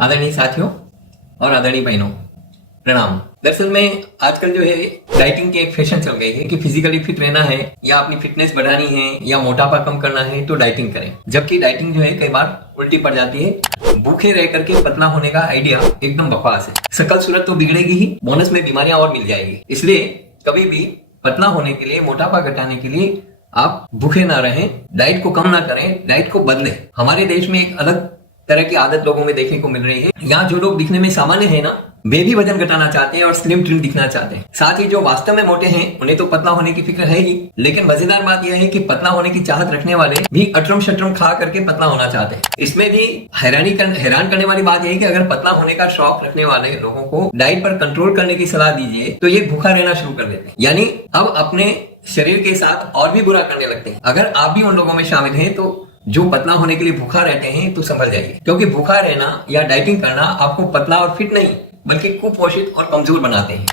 आदरणीय साथियों और आदरणीय बहनों, प्रणाम। दरअसल में आजकल जो है डाइटिंग की एक फैशन चल गई है कि फिजिकली फिट रहना है या अपनी फिटनेस बढ़ानी है या मोटापा कम करना है तो डाइटिंग करें। जबकि डाइटिंग जो है कई बार उल्टी पड़ जाती है। भूखे रह करके पतला होने का आइडिया एकदम बकवास है। शकल सूरत तो बिगड़ेगी ही, बोनस में बीमारियां और मिल जाएगी। इसलिए कभी भी पतला होने के लिए, मोटापा घटाने के लिए आप भूखे ना रहें, डाइट को कम ना करें, डाइट को बदलें। हमारे देश में एक अलग तरह की आदत लोगों में देखने को मिल रही है। यहाँ जो लोग दिखने में सामान्य है ना, वे भी वजन घटाना चाहते हैं और स्लिम ट्रिम दिखना चाहते हैं। साथ ही जो वास्तव में मोटे हैं उन्हें तो पतला होने की फिक्र है ही, लेकिन मजेदार बात यह है कि पतला होने की चाहत रखने वाले भी अटरम शटरम खा करके पतला होना चाहते हैं। इसमें भी हैरान करने वाली बात यह है कि अगर पतला होने का शौक रखने वाले लोगों को डाइट पर कंट्रोल करने की सलाह दीजिए तो ये भूखा रहना शुरू कर देते हैं, यानी अब अपने शरीर के साथ और भी बुरा करने लगते हैं। अगर आप भी उन लोगों में शामिल हैं तो जो पतला होने के लिए भूखा रहते हैं तो संभल जाइए, क्योंकि भूखा रहना या डाइटिंग करना आपको पतला और फिट नहीं बल्कि कुपोषित और कमजोर बनाते हैं।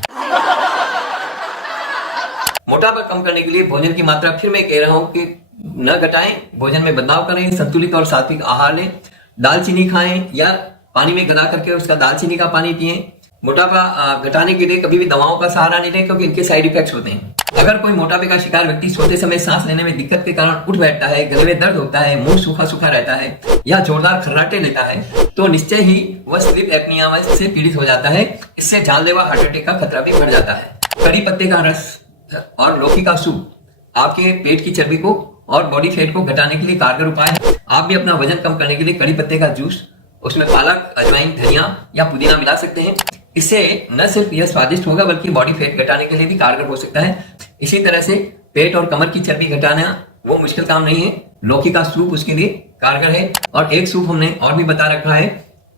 मोटापा कम करने के लिए भोजन की मात्रा फिर मैं कह रहा हूं कि न घटाएं, भोजन में बदलाव करें, संतुलित और सात्विक आहार लें, दालचीनी खाएं या पानी में गला करके उसका दालचीनी का पानी पिएं। मोटापा घटाने के लिए कभी भी दवाओं का सहारा नहीं लें, क्योंकि इनके साइड इफेक्ट्स होते हैं। अगर कोई मोटापे का शिकार व्यक्ति सोते समय सांस लेने में दिक्कत के कारण उठ बैठता है, गले में दर्द होता है, मुंह सूखा सूखा रहता है या जोरदार खर्राटे लेता है, तो निश्चय ही वह स्लीप एपनिया से पीड़ित हो जाता है। इससे जानलेवा हार्ट अटैक का खतरा भी बढ़ जाता है। कड़ी पत्ते का रस और लौकी का सूप आपके पेट की चर्बी को और बॉडी फैट को घटाने के लिए कारगर उपाय है। आप भी अपना वजन कम करने के लिए कड़ी पत्ते का जूस, उसमें पालक, अजवाइन, धनिया या पुदीना मिला सकते हैं। इससे न सिर्फ यह स्वादिष्ट होगा बल्कि बॉडी फैट घटाने के लिए भी कारगर हो सकता है। इसी तरह से पेट और कमर की चर्बी घटाना वो मुश्किल काम नहीं है। लौकी का सूप उसके लिए कारगर है। और एक सूप हमने और भी बता रखा है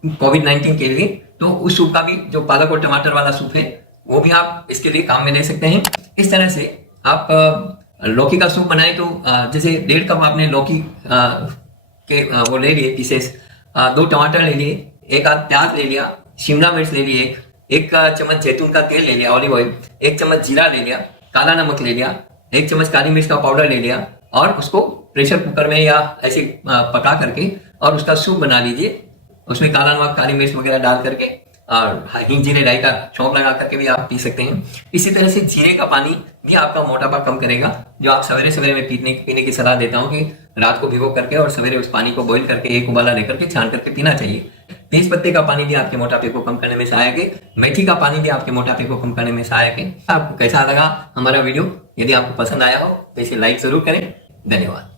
कोविड-19 के लिए, तो उस सूप का भी, जो पालक और टमाटर वाला सूप है, वो भी आप इसके लिए काम में ले सकते हैं। इस तरह से आप लौकी का सूप बनाए तो जैसे 1.5 कप आपने लौकी के वो ले लिए पीसेस, 2 टमाटर ले लिए, 1 आध प्याज ले लिया, शिमला मिर्च ले लिए, 1 चम्मच जैतून का तेल ले लिया, ऑलिव ऑयल, 1 चम्मच जीरा ले लिया, काला नमक ले लिया, 1 चम्मच काली मिर्च का पाउडर ले लिया और उसको प्रेशर कुकर में या ऐसे पका करके और उसका सूप बना लीजिए। उसमें काला नमक, काली मिर्च वगैरह डाल करके और हिंग जीरे राई का छौंक लगा करके भी आप पी सकते हैं। इसी तरह से जीरे का पानी भी आपका मोटापा कम करेगा, जो आप सवेरे सवेरे में पीने की सलाह देता हूँ कि रात को भिगो करके और सवेरे उस पानी को बॉईल करके 1 उबाला लेकर के छान करके पीना चाहिए। तेज पत्ते का पानी भी आपके मोटापे को कम करने में सहायक है। मेथी का पानी भी आपके मोटापे को कम करने में सहायक है। आपको कैसा लगा हमारा वीडियो? यदि आपको पसंद आया हो तो इसे लाइक जरूर करें। धन्यवाद।